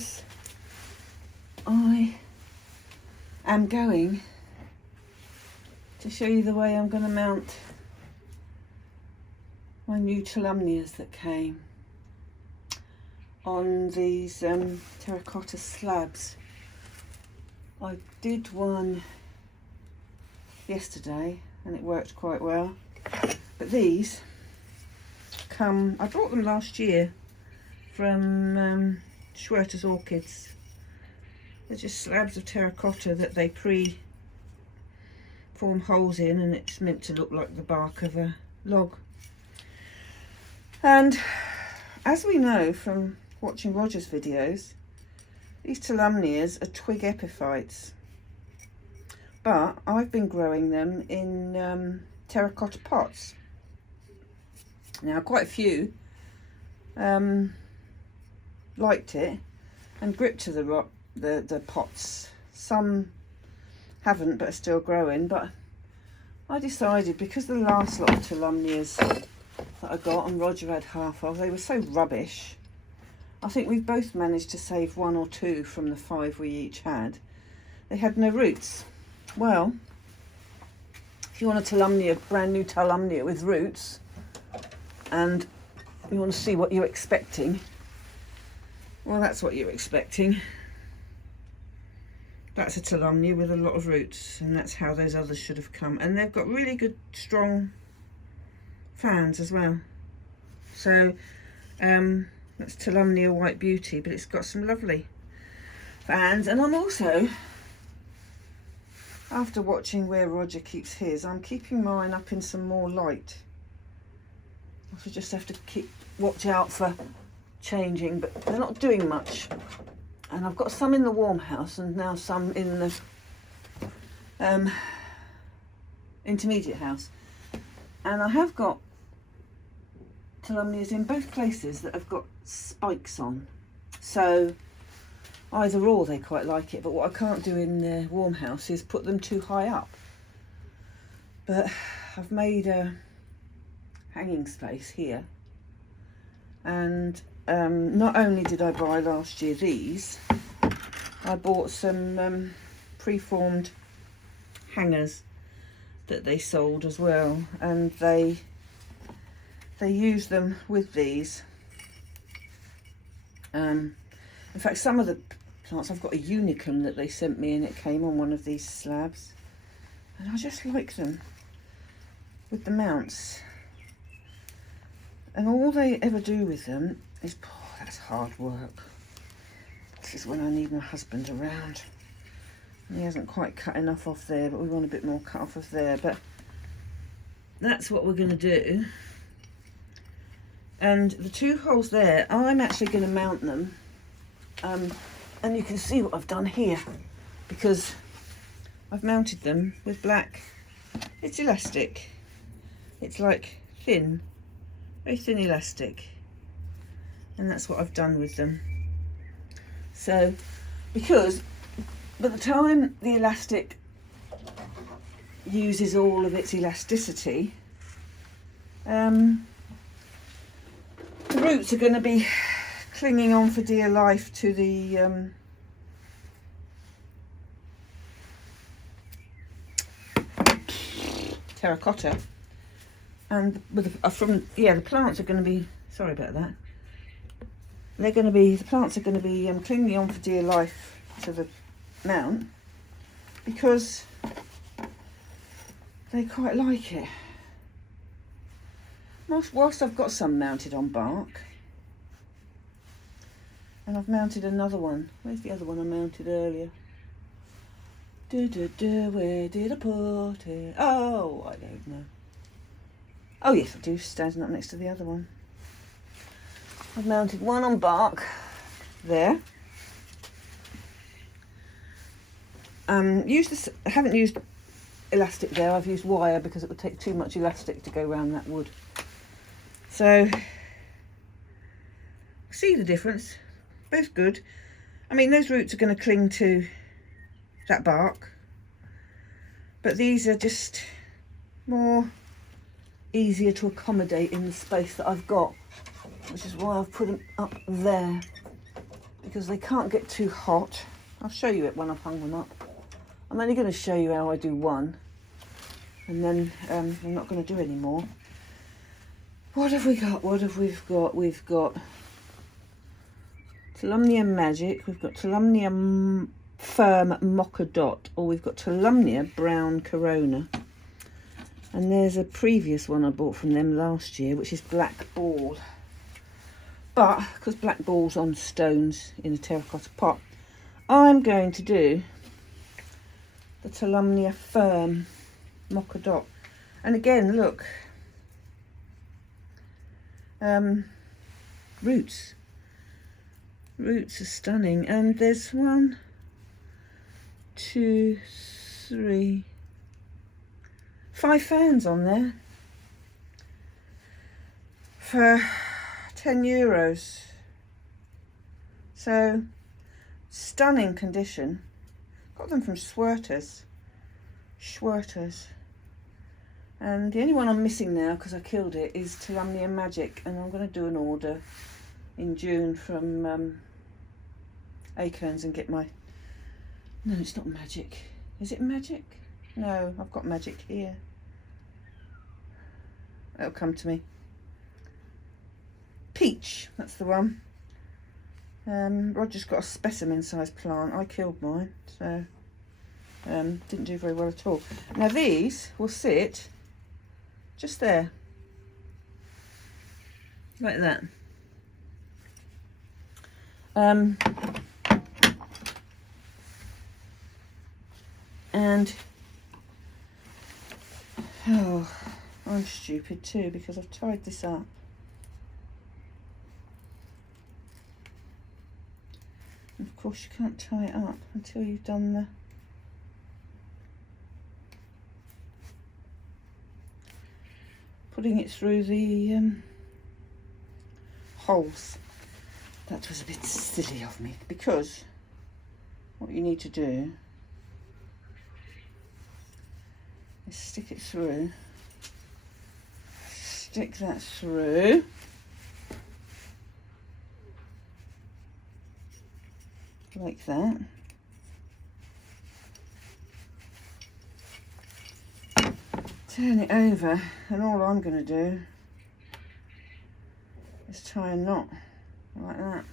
because I am going to show you the way I'm going to mount my new Tolumnias that came on these terracotta slabs. I did one yesterday and it worked quite well, but these come, I bought them last year from Schwerter's Orchids. They're just slabs of terracotta that they pre-form holes in, and it's meant to look like the bark of a log. And as we know from watching Roger's videos, these Tolumnias are twig epiphytes, but I've been growing them in terracotta pots. Now quite a few liked it and gripped to the pots. Some haven't but are still growing, but I decided, because the last lot of Tolumnias that I got and Roger had half of, they were so rubbish. I think we've both managed to save 1 or 2 from the 5 we each had. They had no roots. Well, if you want a Tolumnia, brand new Tolumnia with roots, and you want to see what you're expecting, well, that's what you're expecting. That's a Tolumnia with a lot of roots, and that's how those others should have come. And they've got really good, strong fans as well. So that's Tolumnia White Beauty, but it's got some lovely fans. And I'm also, after watching where Roger keeps his, I'm keeping mine up in some more light. I just have to watch out for changing, but they're not doing much. And I've got some in the warm house and now some in the intermediate house. And I have got Tolumnias in both places that have got spikes on. So either or, they quite like it. But what I can't do in the warm house is put them too high up. But I've made a hanging space here. And not only did I buy last year these, I bought some preformed hangers that they sold as well, and they use them with these. In fact, some of the plants, I've got a unicum that they sent me and it came on one of these slabs, and I just like them with the mounts. And all they ever do with them is, oh, that's hard work. This is when I need my husband around. And he hasn't quite cut enough off there, but we want a bit more cut off of there. But that's what we're going to do. And the 2 holes there, I'm actually going to mount them. And you can see what I've done here, because I've mounted them with black. It's elastic. It's like thin, very thin elastic. And that's what I've done with them. So, because by the time the elastic uses all of its elasticity, the roots are going to be clinging on for dear life to the terracotta, and with the plants are going to be, sorry about that, the plants are going to be clinging on for dear life to the mount, because they quite like it. Whilst I've got some mounted on bark, and I've mounted another one. Where's the other one I mounted earlier? Where did I put it? Oh, I don't know. Oh yes, I do, standing up next to the other one. I've mounted one on bark there. I haven't used elastic there. I've used wire because it would take too much elastic to go around that wood. So, see the difference? Both good. I mean, those roots are going to cling to that bark, but these are just more easier to accommodate in the space that I've got, which is why I've put them up there. because they can't get too hot. I'll show you it when I've hung them up. I'm only going to show you how I do one, and then I'm not going to do any more. What have we got? What have we got? We've got Tolumnia Magic, we've got Tolumnia Firm Mocha Dot, or we've got Tolumnia Brown Corona. And there's a previous one I bought from them last year, which is Black Ball. But, because Black Ball's on stones in a terracotta pot, I'm going to do the Tolumnia Firm Mocha Dot. And again, look, roots. Roots are stunning. And there's 1, 2, 3, 5 fans on there for €10. So stunning condition. Got them from Schwerters. And the only one I'm missing now, because I killed it, is Tolumnia Magic, and I'm going to do an order in June from Acorns and get my... No, it's not Magic. Is it Magic? No, I've got Magic here. It'll come to me. Peach, that's the one. Roger's got a specimen sized plant. I killed mine, so didn't do very well at all. Now these will sit just there, like that. And oh, I'm stupid too, because I've tied this up. And of course you can't tie it up until you've done the putting it through the holes. That was a bit silly of me, because what you need to do is stick it through, stick that through, like that. Turn it over, and all I'm going to do is tie a knot like that.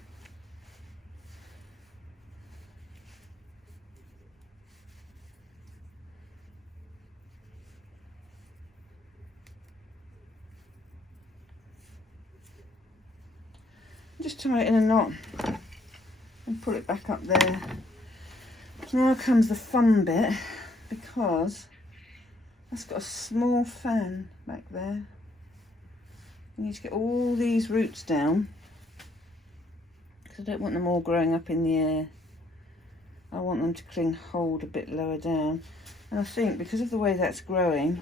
Just tie it in a knot and pull it back up there. Now comes the fun bit, because that's got a small fan back there. You need to get all these roots down, because I don't want them all growing up in the air. I want them to hold a bit lower down. And I think because of the way that's growing,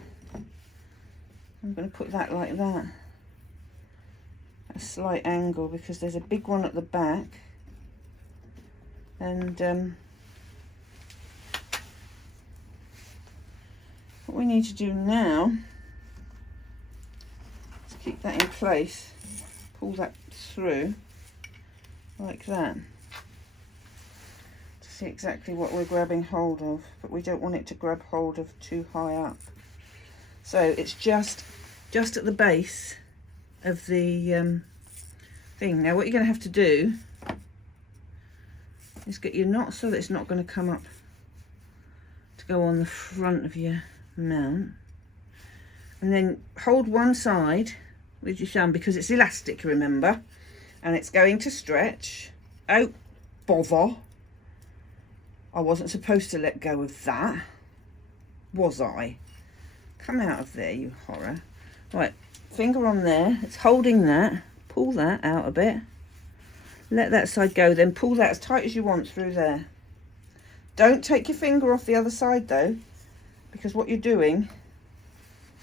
I'm going to put that like that. A slight angle, because there's a big one at the back, and what we need to do now is keep that in place, pull that through like that to see exactly what we're grabbing hold of, but we don't want it to grab hold of too high up. So it's just at the base of the thing. Now what you're going to have to do is get your knot so that it's not going to come up to go on the front of your mount, and then hold one side with your thumb, because it's elastic, remember, and it's going to stretch. Oh bother, I wasn't supposed to let go of that, was I? Come out of there, you horror. Right, finger on there, it's holding that. Pull that out a bit, let that side go, then pull that as tight as you want through there. Don't take your finger off the other side though, because what you're doing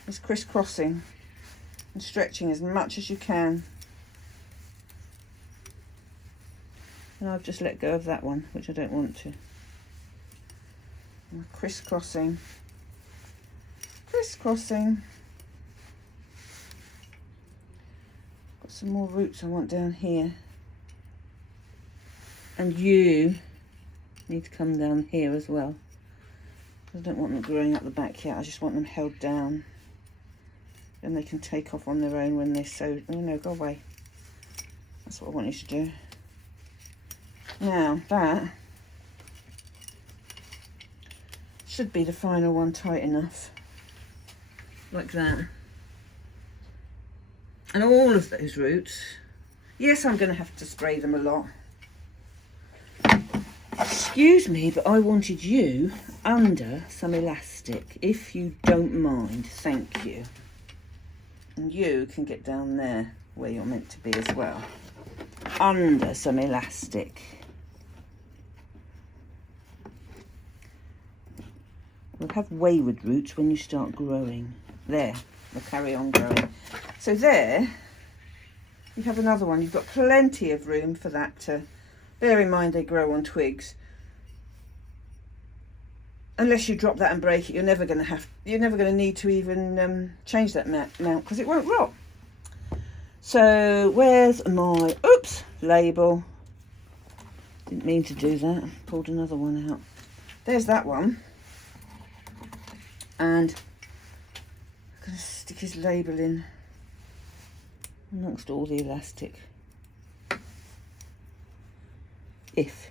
is crisscrossing and stretching as much as you can. And I've just let go of that one, which I don't want to. I'm crisscrossing, crisscrossing. Got some more roots I want down here. And you need to come down here as well. I don't want them growing up the back yet, I just want them held down. Then they can take off on their own when they're so... Oh no, go away. That's what I want you to do. Now, that should be the final one tight enough. Like that. And all of those roots, yes, I'm going to have to spray them a lot. Excuse me, but I wanted you under some elastic, if you don't mind. Thank you. And you can get down there where you're meant to be as well. Under some elastic. We'll have wayward roots when you start growing. There, they'll carry on growing. So there, you have another one. You've got plenty of room for that to... Bear in mind they grow on twigs. Unless you drop that and break it, you're never going to need to even change that mount because it won't rot. So where's my label? Didn't mean to do that. Pulled another one out. There's that one. And I'm going to stick his label in amongst all the elastic. If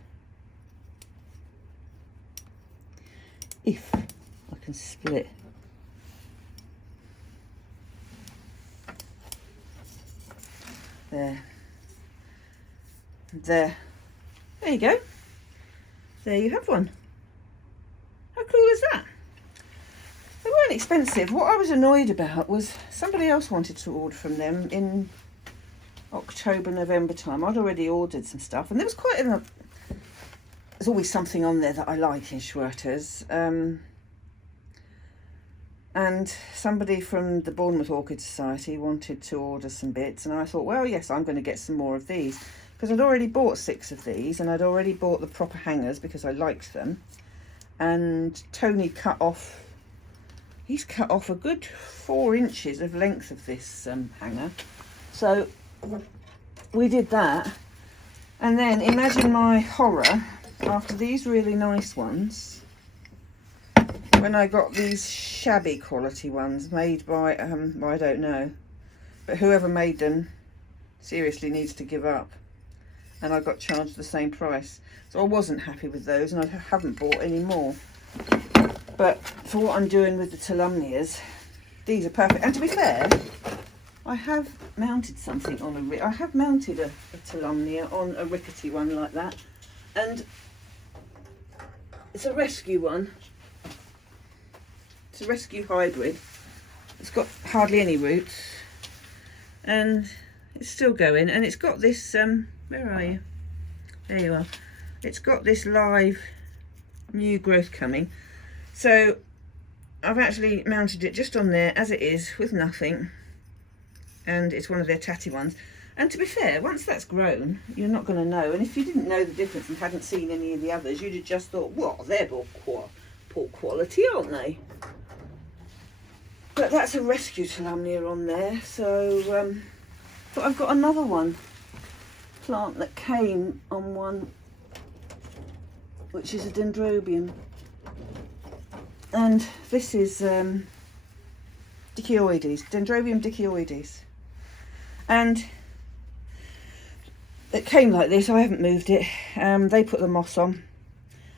I can split there you go, there you have one. How cool is that? They weren't expensive. What I was annoyed about was somebody else wanted to order from them in October, November time. I'd already ordered some stuff, and there was quite enough. There's always something on there that I like in Schwerters. And somebody from the Bournemouth Orchid Society wanted to order some bits, and I thought, well, yes, I'm going to get some more of these, because I'd already bought 6 of these, and I'd already bought the proper hangers because I liked them. And Tony he's cut off a good 4 inches of length of this hanger. So we did that, and then imagine my horror after these really nice ones when I got these shabby quality ones made by I don't know, but whoever made them seriously needs to give up, and I got charged the same price. So I wasn't happy with those, and I haven't bought any more. But for what I'm doing with the Tolumnias, these are perfect. And to be fair, I have mounted something on I have mounted a Tolumnia on a rickety one like that, and it's a rescue one. It's a rescue hybrid. It's got hardly any roots, and it's still going. And it's got this. Where are you? There you are. It's got this live new growth coming. So I've actually mounted it just on there as it is with nothing, and it's one of their tatty ones. And to be fair, once that's grown, you're not going to know. And if you didn't know the difference and hadn't seen any of the others, you'd have just thought, well, they're poor quality, aren't they? But that's a rescue Tolumnia on there. So but I've got another one plant that came on one, which is a dendrobium. And this is dicyoides, Dendrobium dicyoides. And it came like this. I haven't moved it. They put the moss on,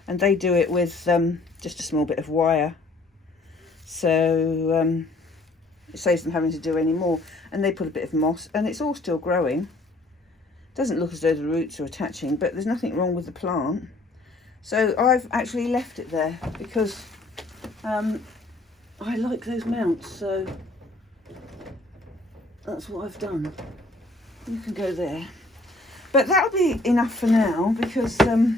and they do it with just a small bit of wire. So it saves them having to do any more. And they put a bit of moss, and it's all still growing. Doesn't look as though the roots are attaching, but there's nothing wrong with the plant. So I've actually left it there because I like those mounts, so that's what I've done. You can go there. But that'll be enough for now, because I'll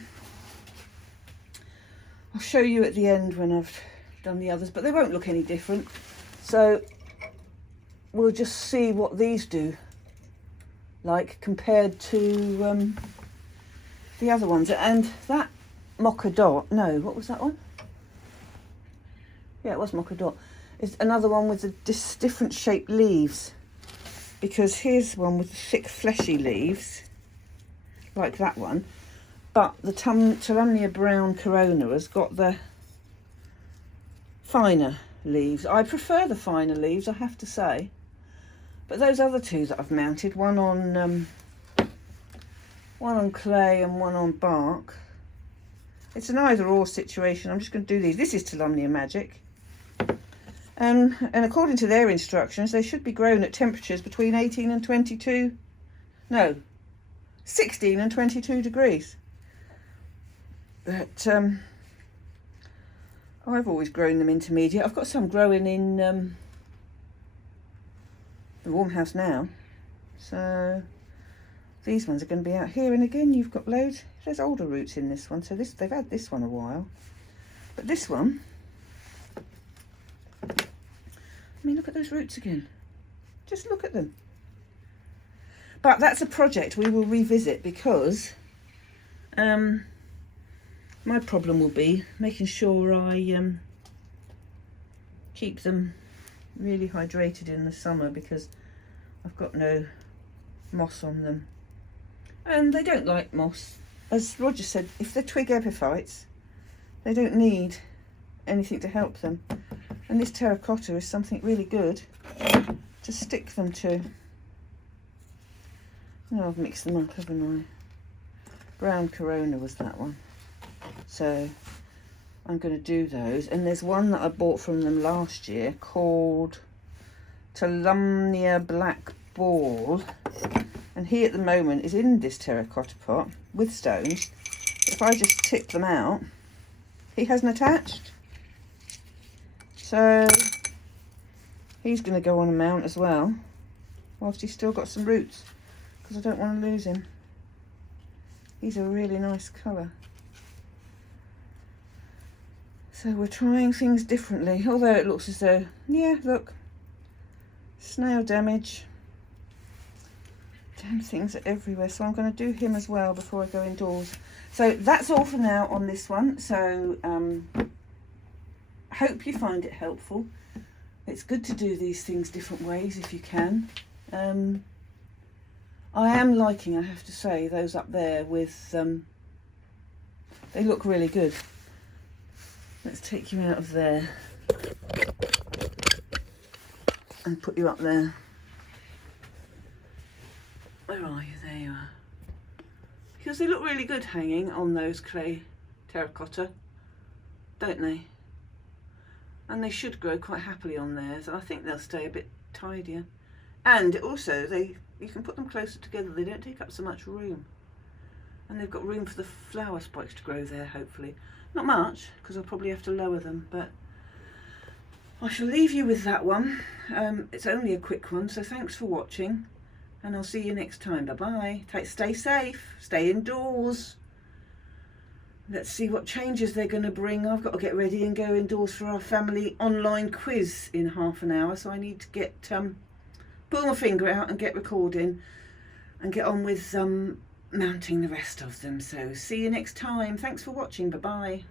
show you at the end when I've done the others, but they won't look any different. So we'll just see what these do like compared to the other ones. And that Mocha Dot, no, what was that one? Yeah, it was Mocha Dot. It's another one with the different shaped leaves, because here's one with the thick fleshy leaves like that one, But the Tolumnia brown corona has got the finer leaves. I prefer the finer leaves, I have to say. But those other two that I've mounted, one on clay and one on bark, it's an either or situation. I'm just going to do these. This is Tolumnia Magic. And according to their instructions, they should be grown at temperatures between 16 and 22 degrees. But I've always grown them intermediate. I've got some growing in the warm house now. So these ones are going to be out here. And again, you've got loads. There's older roots in this one. So they've had this one a while. But this one, I mean, look at those roots again. Just look at them. But that's a project we will revisit, because my problem will be making sure I keep them really hydrated in the summer, because I've got no moss on them. And they don't like moss. As Roger said, if they're twig epiphytes, they don't need anything to help them. And this terracotta is something really good to stick them to. Oh, I've mixed them up, haven't I? Brown corona was that one. So I'm going to do those. And there's one that I bought from them last year called Tolumnia Black Ball. And he at the moment is in this terracotta pot with stones. If I just tip them out, he hasn't attached. So he's going to go on a mount as well, whilst he's still got some roots, because I don't want to lose him. He's a really nice colour. So we're trying things differently, although it looks as though, yeah, look, snail damage. Damn things are everywhere. So I'm going to do him as well before I go indoors. So that's all for now on this one. So hope you find it helpful. It's good to do these things different ways if you can. I am liking, I have to say, those up there with, they look really good. Let's take you out of there and put you up there. Where are you? There you are. Because they look really good hanging on those clay terracotta, don't they? And they should grow quite happily on theirs. I think they'll stay a bit tidier. And also, you can put them closer together. They don't take up so much room. And they've got room for the flower spikes to grow there, hopefully. Not much, because I'll probably have to lower them, but I shall leave you with that one. It's only a quick one, so thanks for watching. And I'll see you next time. Bye-bye. Stay safe. Stay indoors. Let's see what changes they're going to bring. I've got to get ready and go indoors for our family online quiz in half an hour. So I need to get pull my finger out and get recording and get on with mounting the rest of them. So see you next time. Thanks for watching. Bye-bye.